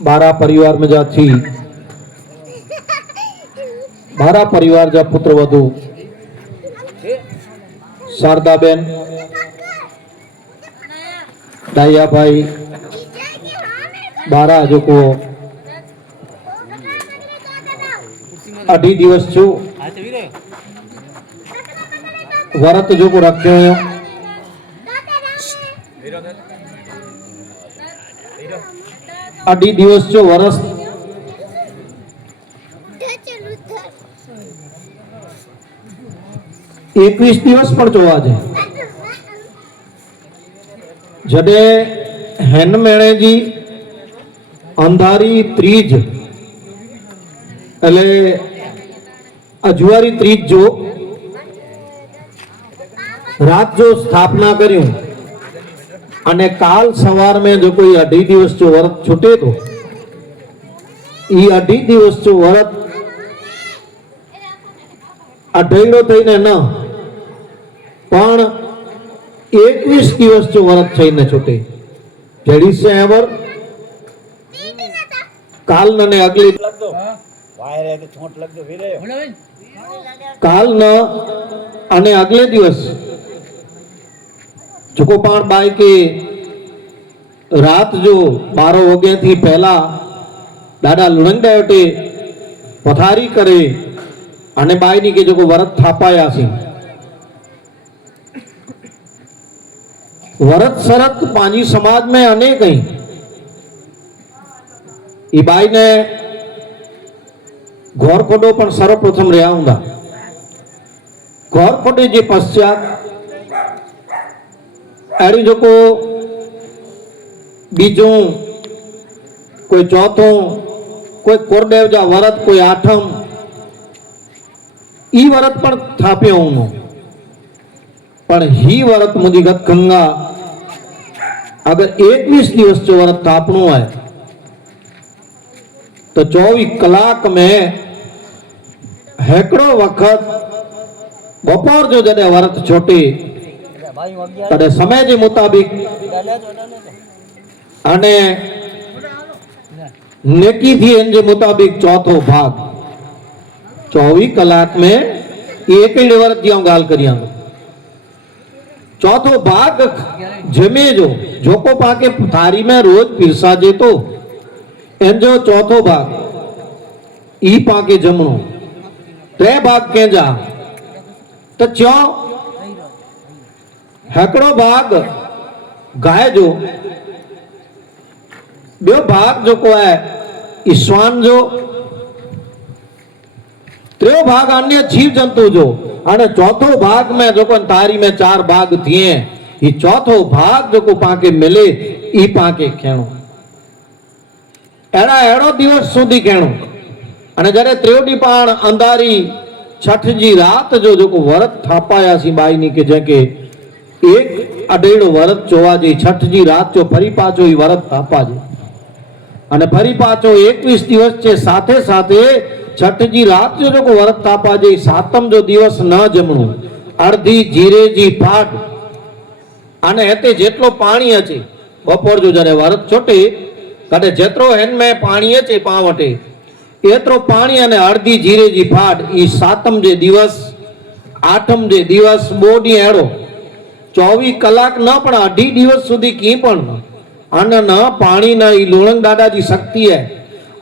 बारा परिवार में जा थी बारा परिवार जा पुत्र वधु शारदाबेन डाया भाई बारा जो को 2.5 दिवस छो व्रत जो को रखे हुए 2.5 दिवस जो वरस 21 दिवस पर जोवा छे जडे हेन मेणे जी अंधारी त्रीज એટલે અજવારી ત્રીજ જો रात जो स्थापना करियो અને કાલ સવાર में जो कोई 2.5 दिवस जो व्रत छूटे तो ई 2.5 दिवस जो व्रत अढेड़ो थईने न पण 21 दिवस जो व्रत थईने छूटे जड़ी से एवर काल ने अगली काल न अने अगले दिवस जो पण बाई के रात जो 12 वाग्या थी पहला दादा लुणंगडायोटे पथारी करे अने बाई नी के जो व्रत थापाया सी व्रत शरत पांजी समाज में अनेक ही ई बाई ने घोरखोडो पण सर्वप्रथम रहा हूंगा घोरखोडे जे पश्चात अड़ी जो को बीजो कोई चौथो कोई कोरडेव जा व्रत कोई आठम ई व्रत पण थाप्यो हूं पण ही व्रत मुझी गत गंगा अगर 21 दिवस जो व्रत थापणो है तो 24 कलाक में हेकड़ो वक्त बपोर जो जडे व्रत छोटे तडे समय के मुताबिक अने नेकी थी इन जे मुताबिक चौथो भाग 24 कलाक में एक ही व्रत की गाल करिया चौथो भाग जमे जो को पाके थारी में रोज पीरसा जे तो इन जो चौथो भाग ई पाके जमणो 3 भाग के जा तो चौ हेकड़ो भाग गाय जो बो भाग जो को है ईश्वान जो त्रो भाग अन्य जीव जंतु जो अने चौथो भाग में जो को तारी में 4 भाग थिए ये चौथो भाग जो को पाके मिले ई पाके खेणो एड़ा एड़ो दिवस सुधी खेणो अने जरे त्रेवडी पाण अंधारी छठ जी रात जो को व्रत थापाया सी बाई नी के जेके एक अडेड़ो व्रत जोवा जे छठ जी रात जो फरी पाचो ई व्रत थापा जे अने फरी पाचो 21 दिवस छे साथे साथे छठ जी रात जो को व्रत थापा जे सातम जो दिवस न जमणो अर्धी जीरे जी फाट अने हेते जेटलो पाणी अचे बपोर जो जरे व्रत छोटे कदे जेतरो हेन में पाणी अचे पावटे एतरो पाणी अने अर्धी जीरे जी फाट ई सातम जे दिवस आठम जे दिवस बोडी एड़ो 24 कलाक न पण 2.5 दिवस सुधी की पण अन्न न पानी न ई लुणंग दादा जी शक्ति है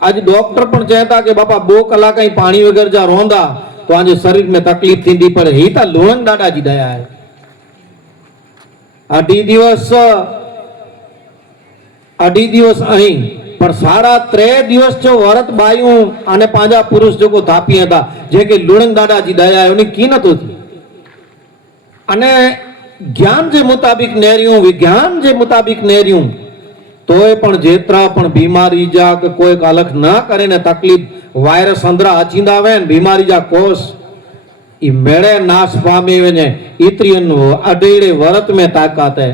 आज डॉक्टर पण कहता कि बापा 2 कलाक ही पानी वगैरह जा रोंदा तो आज शरीर में तकलीफ थींदी पर ही ता लुणंग दादा जी दया है 2.5 दिवस अहीं पर 3.5 दिवस जो व्रत बायू अने पांजा पुरुष जो को थापी था जे के लुणंग दादा जी दया है उन्हें की नतो थी अने ज्ञान जे मुताबिक नेरियूं विज्ञान जे मुताबिक नेरियूं तोय पण जेतरा पण बीमारी जा कोई अलग ना करे ने तकलीफ वायरस अंदरा अचींदा वे बीमारी जा कोष ई मेड़े नाश पामे वने इतरीन अडेड़े व्रत में ताकत है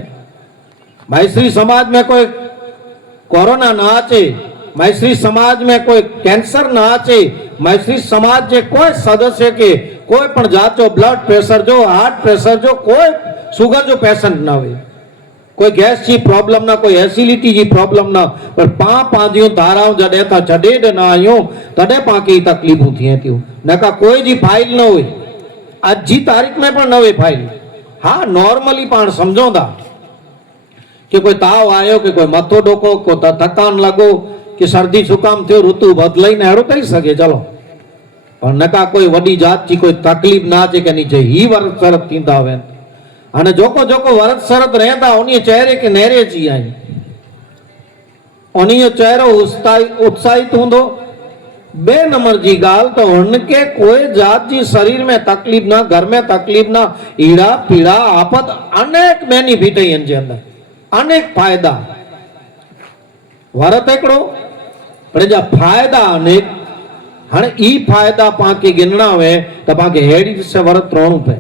भाई श्री समाज में कोई कोरोना ना आचे मैश्री समाज में कोई कैंसर ना आचे मैश्री समाज जे कोई सदस्य के कोई पण जात जो ब्लड प्रेशर जो हार्ट प्रेशर जो कोई शुगर जो पेशेंट ना हो कोई गैस जी प्रॉब्लम ना, कोई एसिडिटी जी प्रॉब्लम ना, पर पांजियूं धाराऊं जॾहिं था छॾे ॾिना आहियूं तॾहिं पांखे तकलीफ़ूं थियनि थियूं। न का कोई जी फाइल न हुई, अॼु जी तारीख़ में पण न हुई फाइल। हाँ, नॉर्मली पाण सम्झूं था कि कोई ताव आयो, कि कोई मथो ॾोको, को थकान लॻो, कि सर्दी जुकाम थियो, ऋतु बदिलई न, अहिड़ो करी सघे चलो, पर न का कोई वॾी जात जी कोई तकलीफ़ ना अचे कि नीचे ही वरत सरत थींदा वञनि। हाणे जेको जेको वरत सरत रहंदा उन चेहरे के नहरे अची आहिनि, उन जो चेहरो उत्साहित हूंदो। बे नंबर जी ॻाल्हि त हुनखे कोई जात जी शरीर में तकलीफ़ ना, घर में तकलीफ़ ना, ईड़ा पीड़ा आफत अनेक बेनिफिट आहिनि जे अंदरि, अनेक फ़ाइदा। वरत हिकिड़ो पर जा फ़ाइदा अनेक। हाणे ई फ़ाइदा पांखे गिनणा हुए त पांखे अहिड़ी रीति वरत रहणो पए।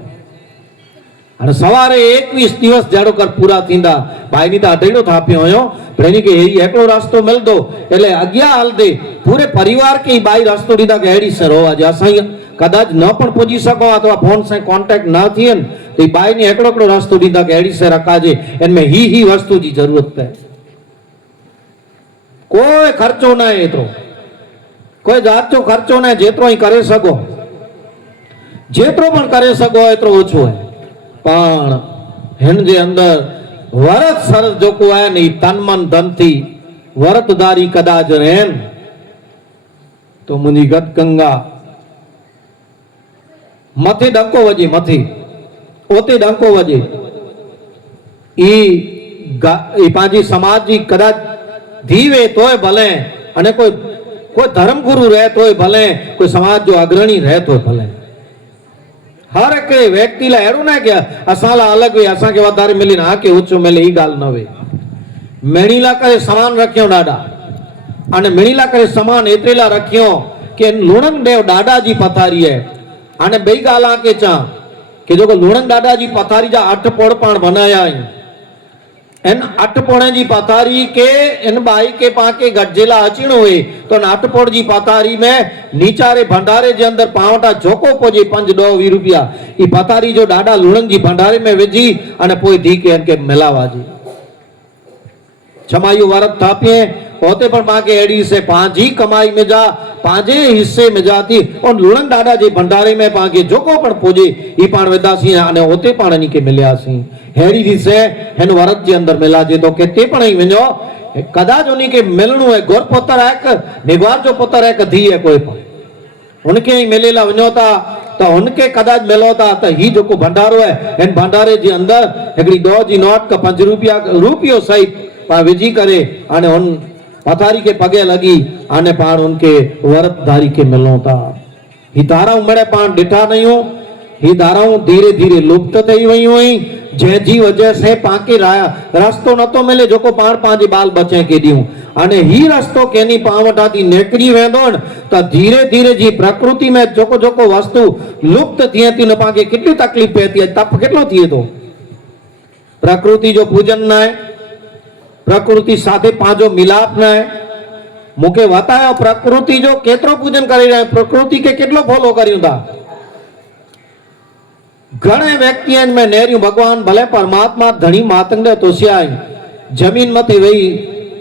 हाणे सवारे 21 दिवस जहिड़ो कर पूरा थींदा, भाई त अटेड़ो थापियो हुयो, पर हिनखे हिकिड़ो रस्तो मिलंदो એટલે अॻियां हलंदे पूरे परिवार खे बाई रस्तो ॾींदा कि अहिड़ी से रहो। अॼु असां कदाच न पण पुॼी सघूं अथवा फोन सां कॉन्टेक्ट न थियनि त बाई ने हिकिड़ो हिकिड़ो रस्तो ॾींदा कि अहिड़ी से रखाजे, हिन में ही वस्तु जी ज़रूरत पए। कोई ख़र्चो न आहे एतिरो, कोई जात जो ख़र्चो न आहे, जेतिरो ई करे सघो, जेतिरो पण करे सघो एतिरो ओछो आहे। पण हिन जे अंदरि वरत सरत जेको आहे न, तन मन धन थी वरतदारी कदाच रहनि तो मुंहिंजी गद गंगा मथे डंको वजे, मथे ओते डंको वजे। ई पंहिंजी समाज जी कदाच धी वे तोय भले, अने कोई धर्म गुरु रहे तोय भले, कोई समाज जो अग्रणी रहे तो भले। हर एक व्यक्ति ला अहिड़ो न कि असां ला अलॻि वे, असांखे वधारे मिले ना के ऊंचो मिले, ई ॻाल्हि न वे। मेणी ला करे समान रखियो ॾाढा, अने मेणी ला करे समान एतिरे ला रखियो कि लूणक देव ॾाढा जी पथारी आहे। हाणे ॿई ॻाल्हि के चवां कि जेको लूणक ॾाढा जी पथारी जा 8 पोड़ पाण बनाया आहिनि, इन 8 पोड़े जी पथारी के इन बाई के पाके गॾिजेला अचणो हुए तो 8 पोड़ जी पथारी में नीचारे भंडारे जे अंदर पावटा जोको पोजे 5, 10, 20 रुपया ई पथारी जो ॾाढा लूणक जी भंडारे में विझी अने पोइ धी के इनके मिलावाजी छमायू वरत थापिए होते पण पाके अहिड़ी से पंहिंजी कमाई में जा, पंहिंजे हिस्से में जाती और लूणक ॾाढा जे भंडारे में पाके जोको पण पोजे ई पाण विधासीं अने होते पाण इनके मिलियासीं। अहिड़ी रीति से हिन वरत जे अंदर मिलाजे तो किथे पण ई वञो कदाच उनके मिलणो है। गुर पुत्र है कि निगवार जो पुत्र है कि धी है, कोई पण उनके ही मिलेला वञो था तो उनके कदाच मिलो था तो ही जो भंडारो है, इन भंडारे जे अंदर हिकिड़ी 2 जी नोट का 5 रुपया रुपयो सहित पा विझी करे अने उन पथारी के पगे लगी आने पाण उनके वरतधारी के मिलो था। ही धाराऊं मड़े पाण ॾिठा नहीं हो, ही धाराऊं धीरे धीरे लुप्त थी वयूं हुई, जंहिंजी वजह से पाके रस्तो नथो मिले जेको पाण पंहिंजे बाल बचे के ॾियूं। अने ही रस्तो केनी पाण वटां थी निकिरी वेंदो त धीरे धीरे जी प्रकृति में जेको जेको वस्तु लुप्त थिए थी न पाके केतली तकलीफ़ पए थी, तप केतलो थिए थो। प्रकृति जो पूजन न आहे, प्रकृति साथे पांजो मिलाप न है। मुके बतायो प्रकृति जो केतरो पूजन करी रहे, प्रकृति के केतलो फॉलो करियूं था। घणे व्यक्तियों में नेरियूं भगवान भले परमात्मा धनी मातंग तोसिया जमीन मथे वही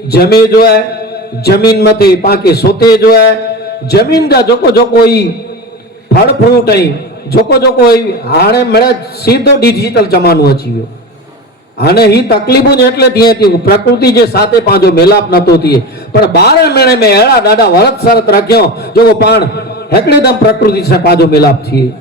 जमे जो है, जमीन मथे पाके सोते जो है, जमीन का जोको जोको ही फल फ्रूट है जोको जोको ही हाणे मेरे सीधो डिजिटल जमानो अची वियो। हाणे ही तकलीफूं एटले थिए थी प्रकृति जे साथे पांजो मिलाप नथो थिए, पर 12 महीने में अहिड़ा ॾाढा वरत सरत रखियो जो पाण हिकिड़े दम प्रकृति से पांजो मिलाप थिए।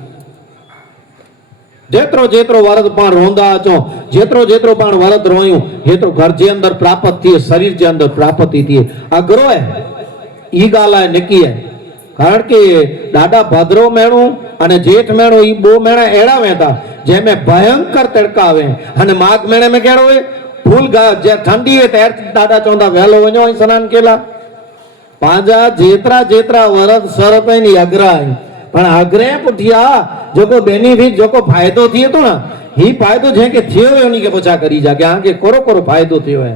जेतिरो जेतिरो वरत पाण रोंदा अचो, जेतिरो जेतिरो पाण वरत रोयूं हेतिरो घर जे अंदर प्राप्त थिए, शरीर जे अंदर प्राप्त थिए। अघरो है ई ॻाल्हि आहे, निकी है, कारण के ॾाढा भद्रो मेणू अने जेठ मेणो ई 2 महीना अहिड़ा वेंदा जंहिंमें भयंकर तड़का आवे। अने माघ महीने में कहिड़ो है फूल जे ठंडी है तैर ॾाढा चवंदा वेलो वञो ऐं सनान केला। पंहिंजा जेतिरा जेतिरा वरत सरत आहिनि अघरा आहिनि, पण अघरे पुठिया जेको बेनिफिट जेको फ़ाइदो थिए थो न, ही फ़ाइदो जंहिंखे थियो है उनखे पुछा करी जा कि आंखे कोरो कोरो फ़ाइदो थियो है।